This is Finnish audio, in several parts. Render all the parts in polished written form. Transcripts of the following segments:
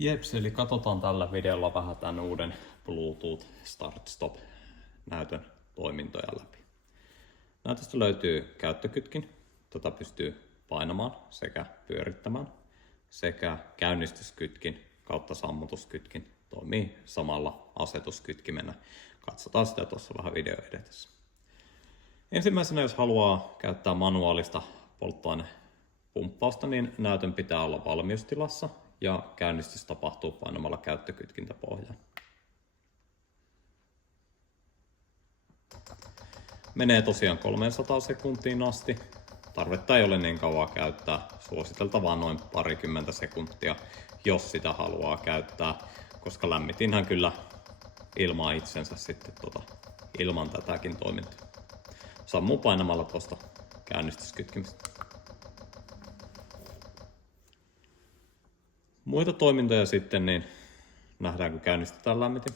Jeps, eli katsotaan tällä videolla vähän tämän uuden Bluetooth Start Stop näytön toimintoja läpi. Näytöstä löytyy käyttökytkin. Tätä pystyy painamaan sekä pyörittämään sekä käynnistyskytkin kautta sammutuskytkin. Toimii samalla asetuskytkimellä. Katsotaan sitä tuossa vähän video edetessä. Ensimmäisenä, jos haluaa käyttää manuaalista polttoainepumppausta, niin näytön pitää olla valmiustilassa ja käynnistys tapahtuu painamalla käyttökytkintäpohjaan. Menee tosiaan 300 sekuntiin asti. Tarvetta ei ole niin kauan käyttää, suositeltavaa noin parikymmentä sekuntia, jos sitä haluaa käyttää, koska lämmitinhän kyllä ilmaa itsensä sitten ilman tätäkin toimintaa. Sammuu painamalla tuosta käynnistyskytkimistä. Muita toimintoja sitten, niin nähdään kun käynnistetään lämmitin.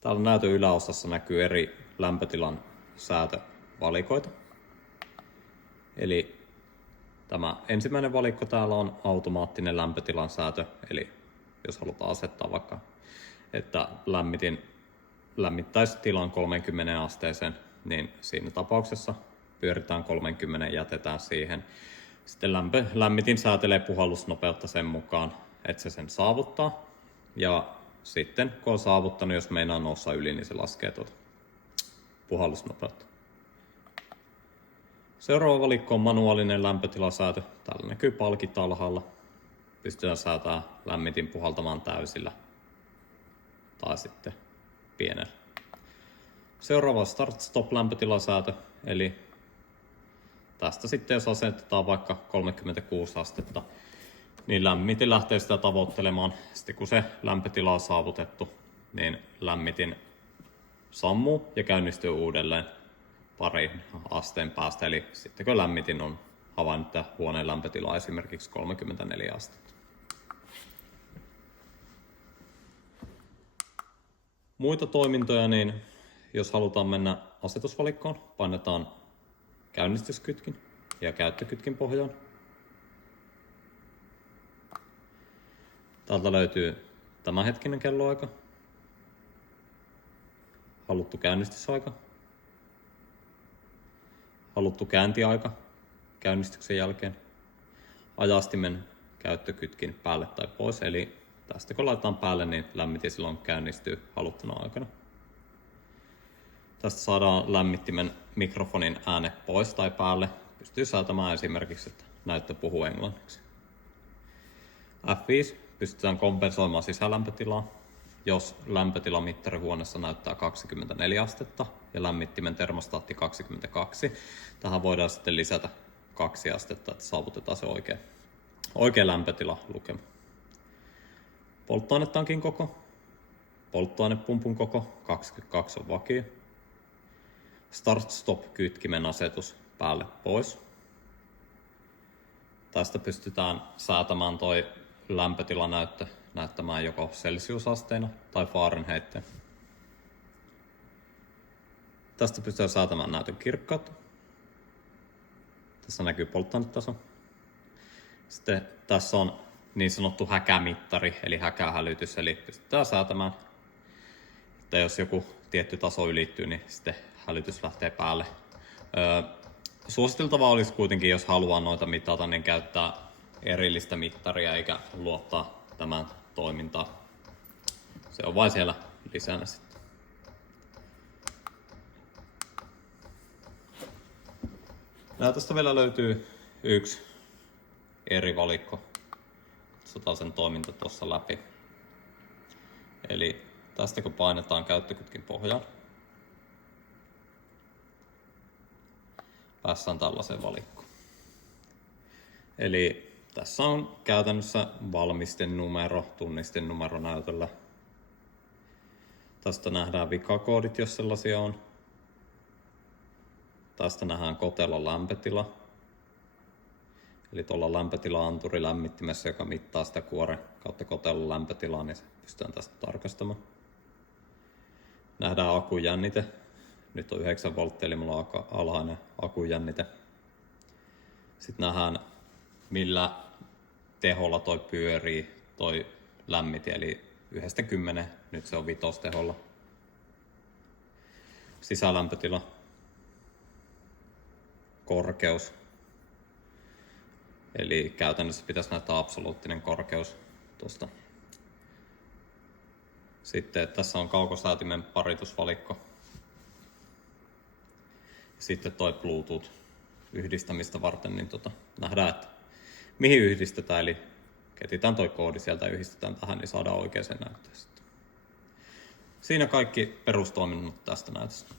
Täällä näytön yläosassa näkyy eri lämpötilan säätövalikoita. Eli tämä ensimmäinen valikko täällä on automaattinen lämpötilan säätö, eli jos halutaan asettaa vaikka, että lämmittäisi tilan 30 asteeseen, niin siinä tapauksessa pyöritään 30 ja jätetään siihen. Sitten lämmitin säätelee puhallusnopeutta sen mukaan, että se sen saavuttaa. Ja sitten kun on saavuttanut, jos meinaa nousta yli, niin se laskee puhallusnopeutta. Seuraava valikko on manuaalinen lämpötilasäätö. Täällä näkyy palkit alhaalla. Pystytään säätämään lämmitin puhaltamaan täysillä tai sitten pienellä. Seuraava on Start-Stop lämpötilasäätö, eli tästä sitten jos asetetaan vaikka 36 astetta, niin lämmitin lähtee sitä tavoittelemaan. Sitten kun se lämpötila on saavutettu, niin lämmitin sammuu ja käynnistyy uudelleen parin asteen päästä. Eli sitten kun lämmitin on havainnut, että huoneen lämpötila on esimerkiksi 34 astetta. Muita toimintoja, niin jos halutaan mennä asetusvalikkoon, painetaan käynnistyskytkin ja käyttökytkin pohjaan. Täältä löytyy tämänhetkinen kelloaika, haluttu käynnistysaika, haluttu käyntiaika käynnistyksen jälkeen, ajastimen käyttökytkin päälle tai pois, eli tästä kun laitetaan päälle, niin lämmitin silloin käynnistyy haluttuna aikana. Tästä saadaan lämmittimen mikrofonin ääne pois tai päälle. Pystyy säätämään esimerkiksi, että näyttö puhuu englanniksi. F5 pystytään kompensoimaan sisälämpötilaa, jos lämpötilamittari huoneessa näyttää 24 astetta ja lämmittimen termostaatti 22. Tähän voidaan sitten lisätä 2 astetta, että saavutetaan se oikea lämpötilalukema. Polttoainetankin koko, polttoainepumpun koko 22 on vakio. Start-Stop-kytkimen asetus päälle pois. Tästä pystytään säätämään toi lämpötilanäyttö näyttämään joko celsiusasteina tai Fahrenheitteina. Tästä pystytään säätämään näytön kirkkautta. Tässä näkyy polttoainetaso. Sitten tässä on niin sanottu häkämittari eli häkähälytys, eli pystytään säätämään, että jos joku tietty taso ylittyy, niin sitten hälytys lähtee päälle. Suositeltavaa olisi kuitenkin, jos haluaa noita mitata, niin käyttää erillistä mittaria eikä luottaa tämän toimintaan. Se on vain siellä lisänä sitten. Näytöstä vielä löytyy yksi eri valikko. Katsotaan sen toiminta tuossa läpi. Eli tästä kun painetaan käyttökytkin pohjaan, päästään tällaiseen valikkoon. Eli tässä on käytännössä valmistenumero, tunnistenumero näytöllä. Tästä nähdään vikakoodit, jos sellaisia on. Tästä nähdään kotelon lämpötila. Eli tuolla lämpötila-anturi lämmittimessä, joka mittaa sitä kuoren kautta kotelon lämpötilaa, niin se pystytään tästä tarkastamaan. Nähdään akujännite. Nyt on 9 volttia, eli mulla on alhainen akujännite. Sitten nähdään, millä teholla toi pyörii, toi lämmitin, eli 1-10, nyt se on 5 teholla. Sisälämpötila, korkeus, eli käytännössä pitäisi näyttää absoluuttinen korkeus tuosta. Sitten tässä on kaukosäätimen paritusvalikko. Sitten toi Bluetooth yhdistämistä varten, niin nähdään, että mihin yhdistetään, eli ketitään toi koodi sieltä ja yhdistetään tähän, niin saadaan oikeaan näyttöön. Siinä kaikki perustoiminnot tästä näytöstä.